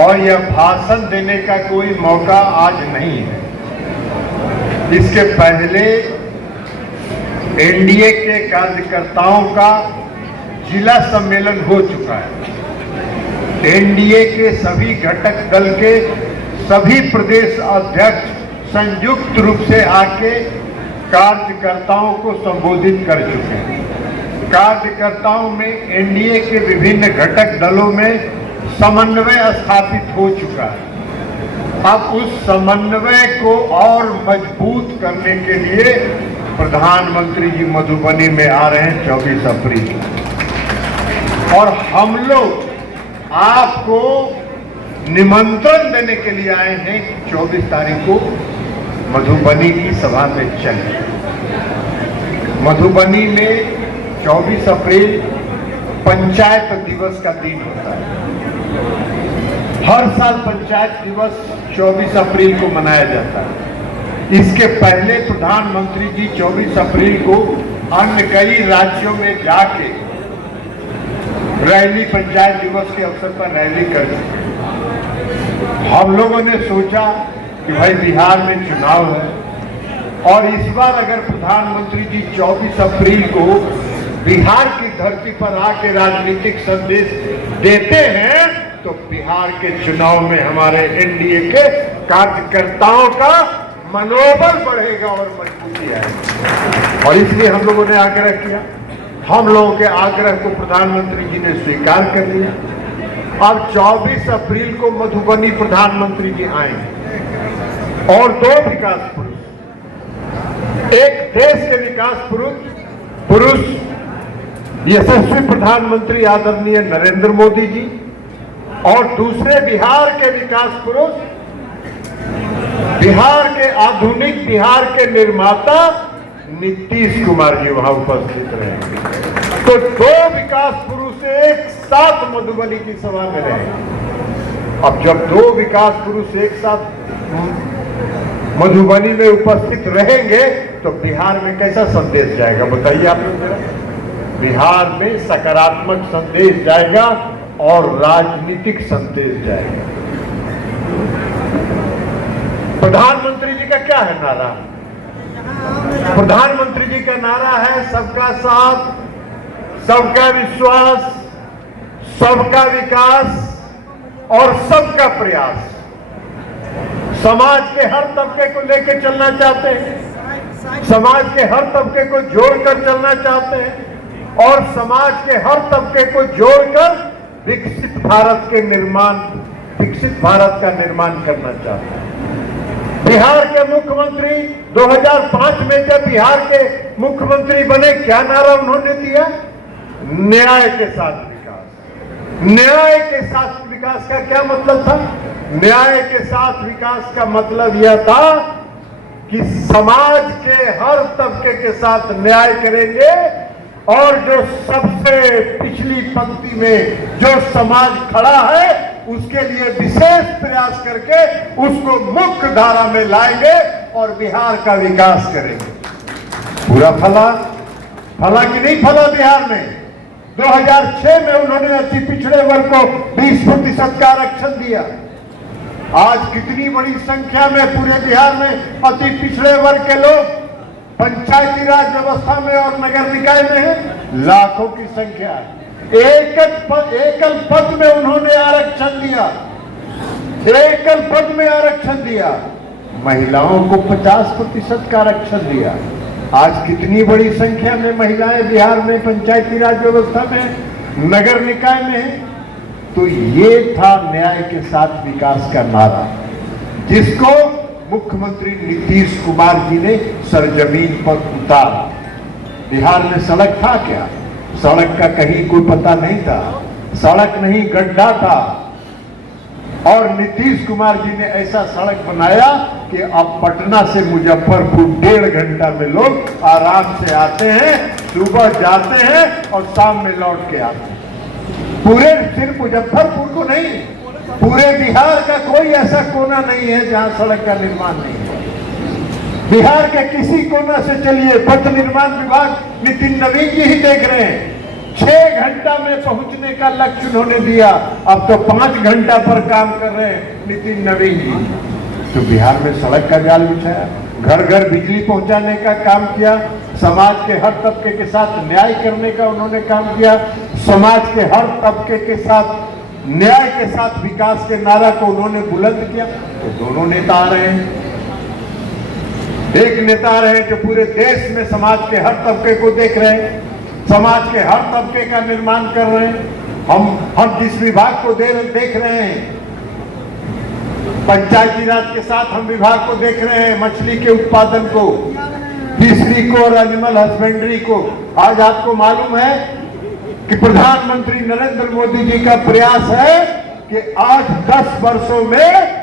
और यह भाषण देने का कोई मौका आज नहीं है। इसके पहले एनडीए के कार्यकर्ताओं का जिला सम्मेलन हो चुका है। एनडीए के सभी घटक दल के सभी प्रदेश अध्यक्ष संयुक्त रूप से आके कार्यकर्ताओं को संबोधित कर चुके हैं। कार्यकर्ताओं में एनडीए के विभिन्न घटक दलों में समन्वय स्थापित हो चुका है। अब उस समन्वय को और मजबूत करने के लिए प्रधानमंत्री जी मधुबनी में आ रहे हैं 24 अप्रैल, और हम लोग आपको निमंत्रण देने के लिए आए हैं कि 24 तारीख को मधुबनी की सभा में चलें। मधुबनी में 24 अप्रैल पंचायत दिवस का दिन होता है। हर साल पंचायत दिवस 24 अप्रैल को मनाया जाता है। इसके पहले प्रधानमंत्री जी 24 अप्रैल को अन्य कई राज्यों में जाके रैली, पंचायत दिवस के अवसर पर रैली कर चुके। हम लोगों ने सोचा कि भाई बिहार में चुनाव है और इस बार अगर प्रधानमंत्री जी 24 अप्रैल को बिहार की धरती पर आके राजनीतिक संदेश देते हैं तो बिहार के चुनाव में हमारे एनडीए के कार्यकर्ताओं का मनोबल बढ़ेगा और मजबूती आएगी। और इसलिए हम लोगों ने आग्रह किया। हम लोगों के आग्रह को प्रधानमंत्री जी ने स्वीकार कर लिया। अब 24 अप्रैल को मधुबनी प्रधानमंत्री जी आएंगे और 2 विकास पुरुष, एक देश के विकास पुरुष यशस्वी प्रधानमंत्री आदरणीय नरेंद्र मोदी जी और दूसरे बिहार के विकास पुरुष, बिहार के आधुनिक बिहार के निर्माता नीतीश कुमार जी वहां उपस्थित रहे। तो 2 विकास पुरुष एक साथ मधुबनी की सभा में रहे। अब जब 2 विकास पुरुष एक साथ मधुबनी में उपस्थित रहेंगे तो बिहार में कैसा संदेश जाएगा बताइए आप लोग। बिहार में सकारात्मक संदेश जाएगा और राजनीतिक संदेश जाएगा। प्रधानमंत्री जी का क्या है नारा? प्रधानमंत्री जी का नारा है सबका साथ, सबका विश्वास, सबका विकास और सबका प्रयास। समाज के हर तबके को लेकर चलना चाहते हैं, समाज के हर तबके को जोड़कर चलना चाहते हैं और समाज के हर तबके को जोड़कर विकसित भारत का निर्माण करना चाहते हैं। बिहार के मुख्यमंत्री 2005 में जब बिहार के मुख्यमंत्री बने, क्या नारा उन्होंने दिया? न्याय के साथ विकास। न्याय के साथ विकास का क्या मतलब था? न्याय के साथ विकास का मतलब यह था कि समाज के हर तबके के साथ न्याय करेंगे और जो सबसे पिछली पंक्ति में जो समाज खड़ा है उसके लिए विशेष प्रयास करके उसको मुख्य धारा में लाएंगे और बिहार का विकास करेंगे। पूरा फला कि नहीं फला बिहार में? 2006 में उन्होंने अति पिछड़े वर्ग को 20% का आरक्षण दिया। आज कितनी बड़ी संख्या में पूरे बिहार में अति पिछड़े वर्ग के लोग पंचायती राज व्यवस्था में और नगर निकाय में है? लाखों की संख्या है। एकल पद में उन्होंने आरक्षण दिया, एकल पद में आरक्षण दिया। महिलाओं को 50% का आरक्षण दिया। आज कितनी बड़ी संख्या में महिलाएं बिहार में पंचायती राज व्यवस्था में, नगर निकाय में है। तो ये था न्याय के साथ विकास का नारा, जिसको मुख्यमंत्री नीतीश कुमार जी ने सरजमीन पर उतारा। बिहार में सड़क था क्या? सड़क का कहीं कोई पता नहीं था, सड़क नहीं गड्ढा था। और नीतीश कुमार जी ने ऐसा सड़क बनाया कि अब पटना से मुजफ्फरपुर 1.5 घंटा में लोग आराम से आते हैं, सुबह जाते हैं और शाम में लौट के आते हैं। पूरे सिर्फ मुजफ्फरपुर को नहीं, पूरे बिहार का कोई ऐसा कोना नहीं है जहां सड़क का निर्माण नहीं है। बिहार के किसी कोना से चलिए, पथ निर्माण विभाग नितिन नवीन जी ही देख रहे हैं। 6 घंटा में पहुंचने का लक्ष्य उन्होंने दिया। अब तो 5 घंटा पर काम कर रहे हैं नितिन नवीन जी। तो बिहार में सड़क का जाल बिछाया, घर घर बिजली पहुंचाने का काम किया, समाज के हर तबके के साथ न्याय करने का उन्होंने काम किया, समाज के हर तबके के साथ न्याय के साथ विकास के नारा को उन्होंने बुलंद किया। तो दोनों नेता आ रहे हैं, एक नेता आ रहे हैं जो पूरे देश में समाज के हर तबके को देख रहे हैं, समाज के हर तबके का निर्माण कर रहे हैं। हम जिस विभाग को देख रहे हैं, पंचायती राज के साथ हम विभाग को देख रहे हैं, मछली के उत्पादन को, फिशरी को और एनिमल हस्बेंड्री को। आज आपको मालूम है कि प्रधानमंत्री नरेंद्र मोदी जी का प्रयास है कि आज 10 वर्षों में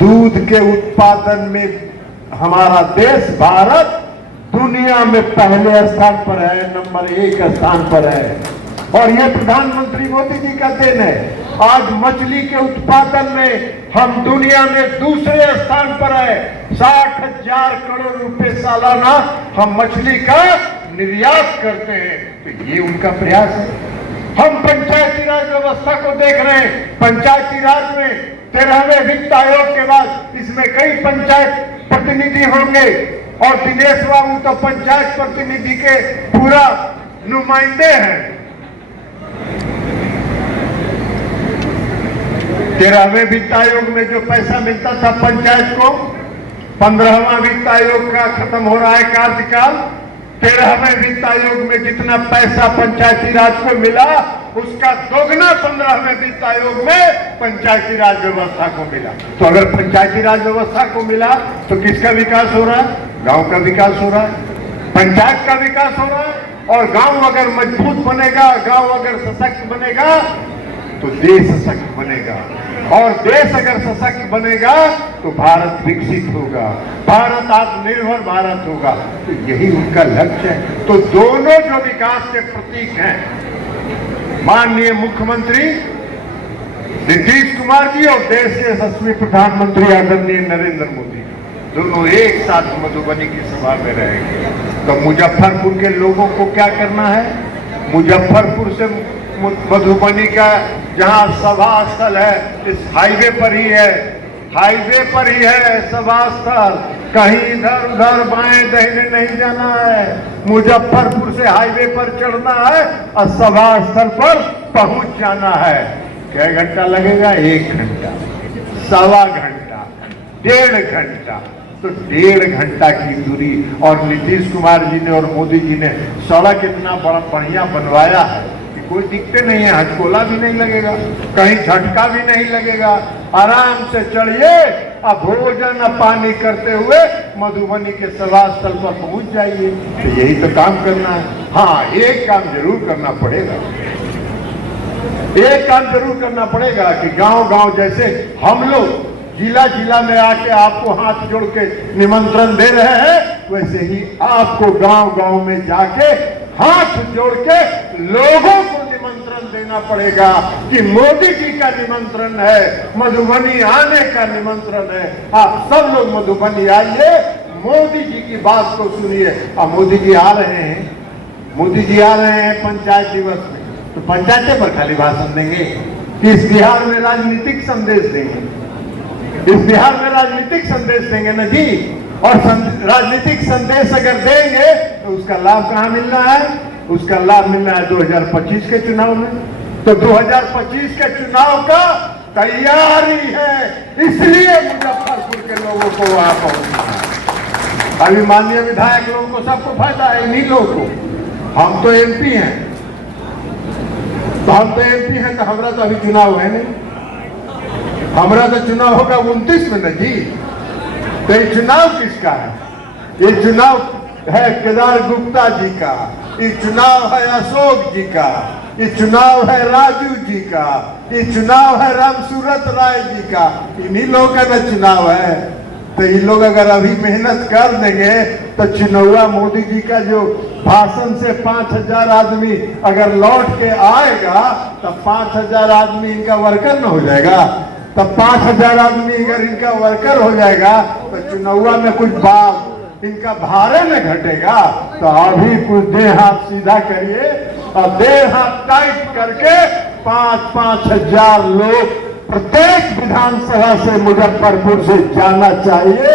दूध के उत्पादन में हमारा देश भारत दुनिया में पहले स्थान पर है, नंबर 1 स्थान पर है। और यह प्रधानमंत्री मोदी जी का देन है। आज मछली के उत्पादन में हम दुनिया में दूसरे स्थान पर है। 60,000 करोड़ रुपए सालाना हम मछली का निर्यात करते हैं। तो ये उनका प्रयास है। हम पंचायती राज व्यवस्था को देख रहे हैं। पंचायती राज में 13वें वित्त आयोग के बाद इसमें कई पंचायत प्रतिनिधि होंगे और दिनेश बाबू तो पंचायत प्रतिनिधि के पूरा नुमाइंदे हैं। 13वें वित्त आयोग में जो पैसा मिलता था पंचायत को, 15वां वित्त आयोग का खत्म हो रहा है कार्यकाल। 13वें वित्त आयोग में जितना पैसा पंचायती राज को मिला उसका दोगुना 15वें वित्त आयोग में पंचायती राज व्यवस्था को मिला। तो अगर पंचायती राज व्यवस्था को मिला तो किसका विकास हो रहा है? गांव का विकास हो रहा है, पंचायत का विकास हो रहा है। और गांव अगर मजबूत बनेगा, गांव अगर सशक्त बनेगा तो देश सशक्त बनेगा, और देश अगर सशक्त बनेगा तो भारत विकसित होगा, भारत आत्मनिर्भर भारत होगा। तो यही उनका लक्ष्य है। तो दोनों जो विकास के प्रतीक हैं, माननीय मुख्यमंत्री नीतीश कुमार जी और देश के यशस्वी प्रधानमंत्री आदरणीय नरेंद्र मोदी, दोनों एक साथ मधुबनी की सभा में रहेंगे। तो मुजफ्फरपुर के लोगों को क्या करना है? मुजफ्फरपुर से मधुबनी का जहां सभा स्थल है, इस हाईवे पर ही है, हाईवे पर ही है सभा स्थल। कहीं इधर उधर बाएं दाहिने नहीं जाना है, मुजफ्फरपुर से हाईवे पर चढ़ना है और सभा स्थल पर पहुंच जाना है। क्या घंटा लगेगा? 1 घंटा, सवा घंटा, 1.5 घंटा। तो 1.5 घंटा की दूरी। और नीतीश कुमार जी ने और मोदी जी ने सड़क इतना बड़ा बढ़िया बनवाया है कि कोई दिक्कत नहीं है, हचकोला भी नहीं लगेगा, कहीं झटका भी नहीं लगेगा। आराम से चढ़िए, अब भोजन अब पानी करते हुए मधुबनी के सभा स्थल पर पहुंच जाइए। तो यही तो काम करना है। हाँ, एक काम जरूर करना पड़ेगा, एक काम जरूर करना पड़ेगा कि गांव गांव जैसे हम लोग जिला जिला में आके आपको हाथ जोड़ के निमंत्रण दे रहे हैं, वैसे ही आपको गांव गांव में जाके हाथ जोड़ के लोगों को निमंत्रण देना पड़ेगा कि मोदी जी का निमंत्रण है, मधुबनी आने का निमंत्रण है। आप सब लोग मधुबनी आइए, मोदी जी की बात को सुनिए। अब मोदी जी आ रहे हैं, मोदी जी आ रहे हैं पंचायत दिवस में, तो पंचायतें पर खाली भाषण देंगे कि इस बिहार में राजनीतिक संदेश देंगे? इस बिहार में राजनीतिक संदेश देंगे ना जी। और राजनीतिक संदेश अगर देंगे तो उसका लाभ कहाँ मिलना है? उसका लाभ मिलना है 2025 के चुनाव में। तो 2025 के चुनाव का तैयारी है, इसलिए मुजफ्फरपुर के लोगों को वहां पहुंचना है। अभी माननीय विधायक लोगों को सबको फायदा है, इन्हीं लोगों को। हम तो एमपी हैं, तो हम तो एमपी हैं, तो हमारा तो अभी चुनाव है नहीं। हमारा तो चुनाव होगा 29 में ना जी। तो ये चुनाव किसका है? ये चुनाव है केदार गुप्ता जी का, ये चुनाव है अशोक जी का, ये चुनाव है राजू जी का, ये चुनाव है रामसूरत राय जी का। इन्हीं लोगों का ना चुनाव है। तो ये लोग अगर अभी मेहनत कर देंगे तो चुनावा मोदी जी का जो भाषण से 5,000 आदमी अगर लौट के आएगा तो 5,000 आदमी इनका वर्कर न हो जाएगा। तब 5,000 आदमी अगर इनका वर्कर हो जाएगा तो चुनावा में कुछ इनका भाड़े में घटेगा। तो अभी कुछ देह हाथ सीधा करिए और देह हाथ टाइट करके 5-5 हजार लोग प्रत्येक विधानसभा से मुजफ्फरपुर से जाना चाहिए।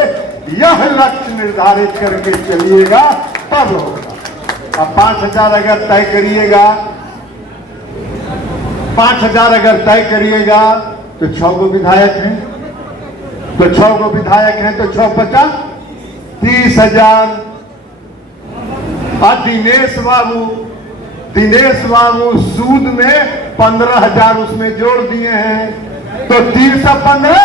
यह लक्ष्य निर्धारित करके चलिएगा तब होगा। अब 5,000 अगर तय करिएगा, 5,000 अगर तय करिएगा तो 6 गो विधायक हैं, तो 6 गो विधायक हैं तो 6-50 30,000। और दिनेश बाबू सूद में 15,000 उसमें जोड़ दिए हैं तो 315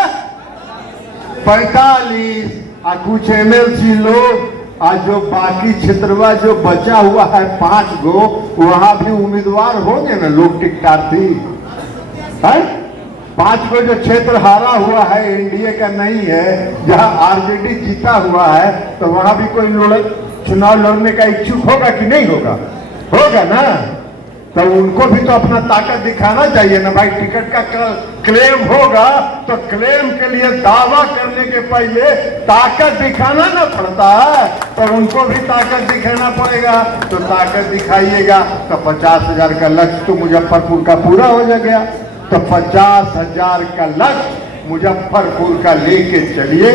45। और कुछ एमएलसी लोग आज जो बाकी क्षेत्रवा जो बचा हुआ है 5 गो, वहां भी उम्मीदवार होंगे ना लोग टिकटार्थी है। 5 गो जो क्षेत्र हारा हुआ है एनडीए का नहीं है, जहां आरजेडी जीता हुआ है, तो वहां भी कोई चुनाव लड़ने का इच्छुक होगा कि नहीं होगा? होगा ना। तो उनको भी तो अपना ताकत दिखाना चाहिए ना भाई। टिकट का क्लेम होगा तो क्लेम के लिए दावा करने के पहले ताकत दिखाना ना पड़ता है, तो उनको भी ताकत दिखाना पड़ेगा। तो ताकत दिखाइएगा तो 50,000 का लक्ष्य तो मुजफ्फरपुर का पूरा हो जाएगा। तो 50,000 का लक्ष्य मुजफ्फरपुर का लेके चलिए।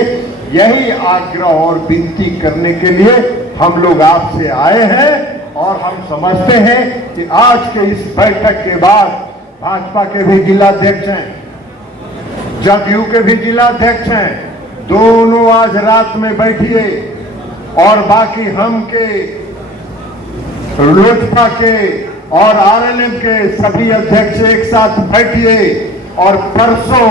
यही आग्रह और विनती करने के लिए हम लोग आपसे आए हैं। और हम समझते हैं कि आज के इस बैठक के बाद भाजपा के भी जिलाध्यक्ष हैं, जदयू के भी जिलाध्यक्ष हैं, दोनों आज रात में बैठिए और बाकी हम के लोजपा के और आरएलएम के सभी अध्यक्ष एक साथ बैठिए और परसों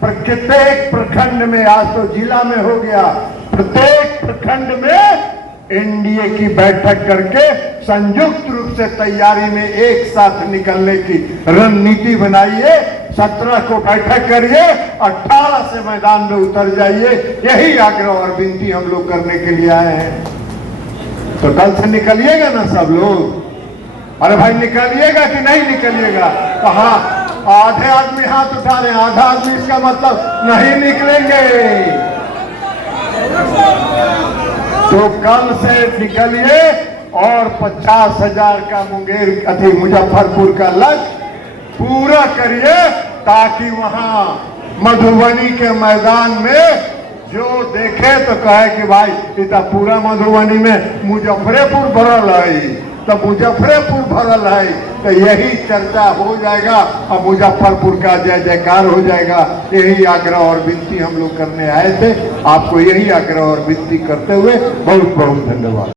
प्रत्येक प्रखंड में, आज तो जिला में हो गया, प्रत्येक प्रखंड में एनडीए की बैठक करके संयुक्त रूप से तैयारी में एक साथ निकलने की रणनीति बनाइए। 17 को बैठक करिए, 18 से मैदान में उतर जाइए। यही आग्रह और विनती हम लोग करने के लिए आए हैं। तो कल से निकलिएगा ना सब लोग? अरे भाई निकलिएगा कि नहीं निकलिएगा? तो हाँ, आधे आदमी हाथ उठा रहे हैं, आधा आदमी, इसका मतलब नहीं निकलेंगे। तो कल से निकलिए और 50,000 का मुजफ्फरपुर का लक्ष्य पूरा करिए, ताकि वहां मधुबनी के मैदान में जो देखे तो कहे कि भाई इतना पूरा मधुबनी में मुजफ्फरपुर भरल है, तो मुजफ्फरपुर भरल है। तो यही चर्चा हो जाएगा और मुजफ्फरपुर का जय जयकार हो जाएगा। यही आग्रह और विनती हम लोग करने आए थे। आपको यही आग्रह और विनती करते हुए बहुत बहुत धन्यवाद।